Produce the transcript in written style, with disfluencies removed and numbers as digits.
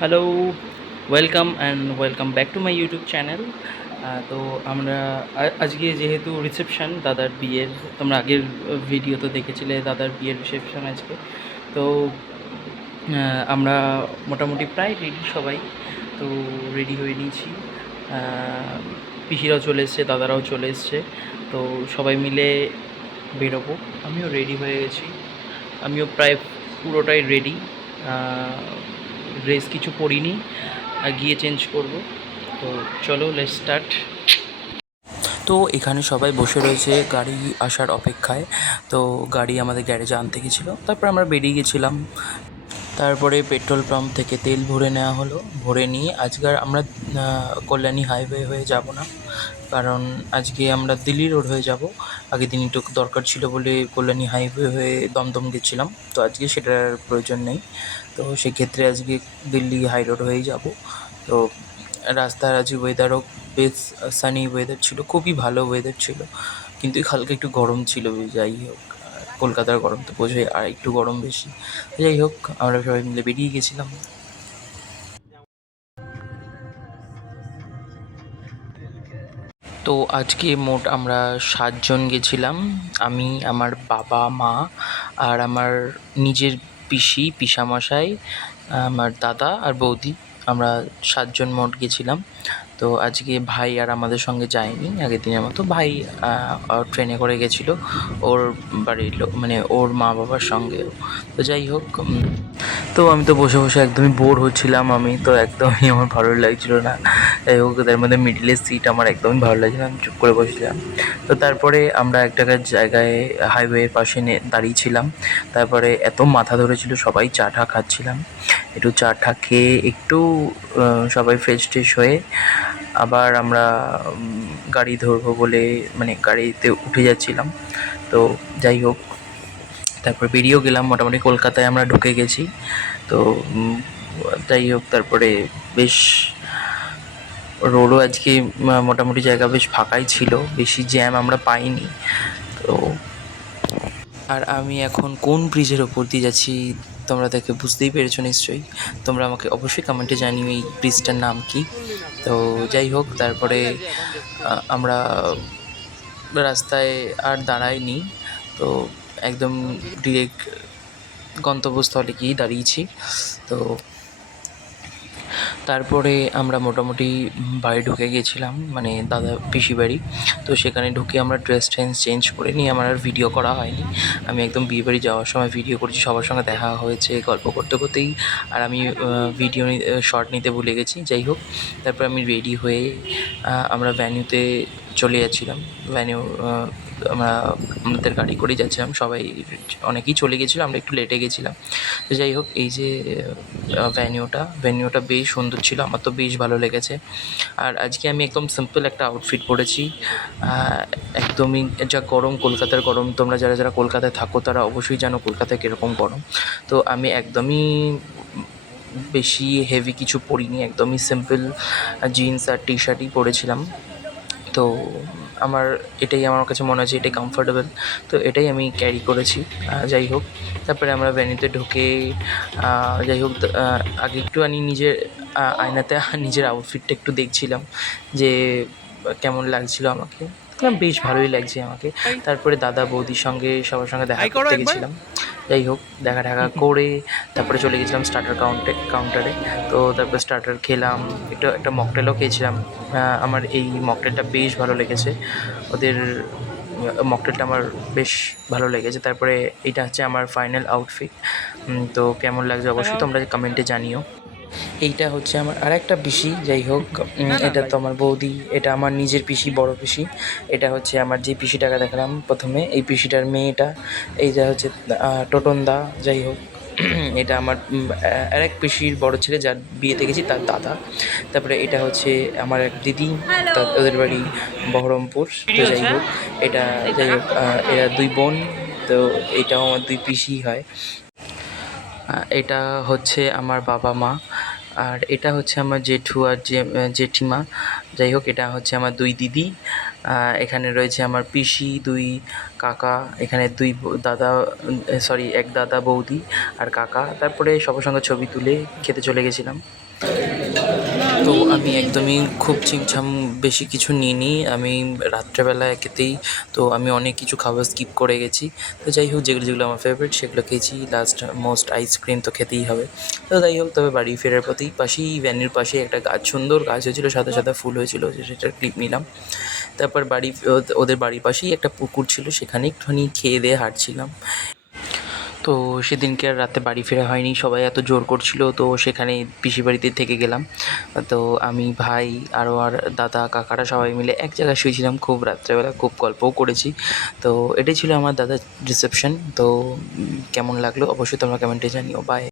Hello, welcome and welcome back to my YouTube channel. তো আমরা আজকে যেহেতু রিসেপশন দাদার বিয়ের, তোমরা আগের ভিডিও তো দেখেছিলে দাদার বিয়ের রিসেপশন আজকে। তো আমরা মোটামুটি প্রায় রেডি সবাই। তো রেডি হয়ে নিয়েছি, পিসিরাও চলে এসছে, দাদারাও চলে এসছে। তো সবাই মিলে বেরোবো। আমিও রেডি হয়ে গেছি, আমিও প্রায় পুরোটাই রেডি। ড্রেস কিছু পরিনি, গিয়ে চেঞ্জ করব। তো চলো, লেটস স্টার্ট। তো এখানে সবাই বসে রয়েছে গাড়ি আসার অপেক্ষায়। তো গাড়ি আমাদের গ্যারেজে আনতে গেছিলো, তারপর আমরা বেরিয়ে গেছিলাম। তারপরে পেট্রোল পাম্প থেকে তেল ভরে নেওয়া হলো। ভরে নিয়ে আজকে আর আমরা কল্যাণী হাইওয়ে হয়ে যাব না, কারণ আজকে আমরা দিল্লি রোড হয়ে যাব। আগের দিন একটু দরকার ছিল বলে কল্যাণী হাইওয়ে হয়ে দমদম গেছিলাম, তো আজকে সেটার প্রয়োজন নেই। তো সেক্ষেত্রে আজকে দিল্লি হাই রোড হয়েই যাব। তো রাস্তার আজকে ওয়েদারও বেশ সানি ওয়েদার ছিল, খুবই ভালো ওয়েদার ছিল, কিন্তু হালকা একটু গরম ছিল। যাই হোক, কলকাতার গরম তো বোঝোই, আর একটু গরম বেশি। যাই হোক, আমরা সবাই মিলে বেরিয়ে গেছিলাম। তো আজকে মোট আমরা 7 জন গেছিলাম। আমি, আমার বাবা, মা আর আমার নিজের পিসি, পিসামশাই, আমার দাদা আর বৌদি। আমরা 7 জন মোট গেছিলাম। তো আজকে ভাই আর আমাদের সঙ্গে যায়নি আগের দিনের মতো। ভাই ট্রেনে করে গেছিলো ওর বাড়ির লোক, মানে ওর মা বাবার সঙ্গেও। তো যাই হোক, তো আমি তো বসে বসে একদমই বোর হচ্ছিলাম। আমি তো একদমই আমার ভালো লাগছিলো না। যাই হোক, তার মধ্যে মিডিলের সিট আমার একদমই ভালো লাগছিল না, আমি চুপ করে বসেছিলাম। তো তারপরে আমরা একটা জায়গায় হাইওয়ের পাশে দাঁড়িয়েছিলাম। তারপরে এত মাথা ধরেছিল, সবাই চা টা খাচ্ছিলাম। একটু চা টা খেয়ে একটু সবাই ফ্রেশ ট্রেশ হয়ে আবার আমরা গাড়ি ধরবো বলে, মানে গাড়িতে উঠে যাচ্ছিলাম। তো যাই হোক, তারপর বেরিয়েও গেলাম, মোটামুটি কলকাতায় আমরা ঢুকে গেছি। তো যাই হোক, তারপরে বেশ রোডও আজকে মোটামুটি জায়গা বেশ ফাঁকাই ছিল, বেশি জ্যাম আমরা পাইনি। তো আর আমি এখন কোন ব্রিজের ওপর দিয়ে যাচ্ছি তোমরা দেখে বুঝতেই পেরেছো নিশ্চয়ই। তোমরা আমাকে অবশ্যই কমেন্টে জানিও এই ব্রিজটার নাম কি। তো যাই হোক, তারপরে আমরা রাস্তায় আর দাঁড়াইনি, তো একদম ডিরেক্ট গন্তব্যস্থলে গিয়েই দাঁড়িয়েছি। তো তারপরে আমরা মোটামুটি বাড়ি ঢুকে গেছিলাম, মানে দাদা পিসি বাড়ি। তো সেখানে ঢুকে আমরা ড্রেস চেঞ্জ করে নিয়ে আমার আর ভিডিও করা হয়নি। আমি একদম বিয়েবাড়ি যাওয়ার সময় ভিডিও করেছি, সবার সঙ্গে দেখা হয়েছে গল্প করতে করতেই, আর আমি ভিডিও শর্ট নিতে ভুলে গেছি। যাই হোক, তারপর আমি রেডি হয়ে আমরা ভ্যানুতে চলে যাচ্ছিলাম। আমরা আমাদের গাড়ি করেই যাচ্ছিলাম, সবাই অনেকেই চলে গেছিলো, আমরা একটু লেটে গেছিলাম। তো যাই হোক, এই যে ভেন্যুটা বেশ সুন্দর ছিল, আমার তো বেশ ভালো লেগেছে। আর আজকে আমি একদম সিম্পল একটা আউটফিট পরেছি। একদমই যা গরম, কলকাতার গরম, তোমরা যারা যারা কলকাতায় থাকো তারা অবশ্যই জানো কলকাতায় কীরকম গরম। তো আমি একদমই বেশি হেভি কিছু পরিনি, একদমই সিম্পল জিন্স আর টি শার্টই পরেছিলাম। তো আমার কাছে মনে হয়েছে এটাই কমফোর্টেবল, তো এটাই আমি ক্যারি করেছি। যাই হোক, তারপরে আমরা ভ্যানিতে ঢুকে যাই হোক, আগে একটুখানি নিজের আয়নাতে নিজের আউটফিটটা একটু দেখছিলাম যে কেমন লাগছিল আমাকে। বেশ ভালোই লাগছে আমাকে। তারপরে দাদা বৌদির সঙ্গে সবার সঙ্গে দেখা করতে গেছিলাম। যাই হোক, দেখা করে তারপরে চলে গেছিলাম কাউন্টারে। তো তারপরে স্টার্টার খেলাম, একটা মকটেলও খেয়েছিলাম। আমার এই মকটেলটা বেশ ভালো লেগেছে, ওদের মকটেলটা আমার বেশ ভালো লেগেছে। তারপরে এইটা হচ্ছে আমার ফাইনাল আউটফিট। তো কেমন লাগছে অবশ্যই তোমরা কমেন্টে জানিও। এইটা হচ্ছে আমার আর একটা পিসি। যাই হোক, এটা তো আমার বৌদি, এটা আমার নিজের পিসি, বড় পিসি। এটা হচ্ছে আমার যে পিসিটাকে দেখালাম প্রথমে, এই পিসিটার মেয়েটা। এইটা হচ্ছে টোটনদা। যাই হোক, এটা আমার আরেক পিসির বড় ছেলে, যার বিয়েতে গেছি তার দাদা। তারপরে এটা হচ্ছে আমার এক দিদি, ওদের বাড়ি বহরমপুর। তো যাই হোক, এরা 2 বোন। তো এটাও আমার 2 পিসি হয়। এটা হচ্ছে আমার বাবা মা, আর এটা হচ্ছে আমার জেঠু আর জেঠিমা। যাই হোক, এটা হচ্ছে আমার 2 দিদি। এখানে রয়েছে আমার পিসি, 2 কাকা, এখানে 2 দাদা, সরি 1 দাদা বৌদি আর কাকা। তারপরে সবার সঙ্গে ছবি তুলে খেতে চলে গেছিলাম। তো আমি একদমই খুব ছিমছাম বেশি কিছু নিইনি। আমি রাত্রেবেলা একেতেই তো আমি অনেক কিছু খাবার স্কিপ করে গেছি। তো যাই হোক, যেগুলো যেগুলো আমার ফেভারিট সেগুলো খেয়েছি। লাস্ট মোস্ট আইসক্রিম তো খেতেই হবে। তো যাই হোক, তবে বাড়ি ফেরার পথেই পাশেই ভ্যানের পাশেই একটা গাছ, সুন্দর গাছ হয়েছিল, সাদা সাদা ফুল হয়েছিল, সেটার ক্লিপ নিলাম। তারপর ওদের বাড়ির পাশেই একটা পুকুর ছিল, সেখানে একটুখানি খেয়ে দেয়ে হাঁটছিলাম। তো সেদিনকে আর রাতে বাড়ি ফেরা হয়নি, সবাই এত জোর করছিল, তো সেখানে পিসির বাড়িতে থেকে গেলাম। তো আমি, ভাই, আর দাদা, কাকারা সবাই মিলে এক জায়গায় শুয়েছিলাম খুব রাত্রেবেলা, খুব গল্পও করেছি। তো এটাই ছিল আমার দাদার রিসেপশন। তো কেমন লাগলো অবশ্যই তোমরা কমেন্টে জানিও। বাই।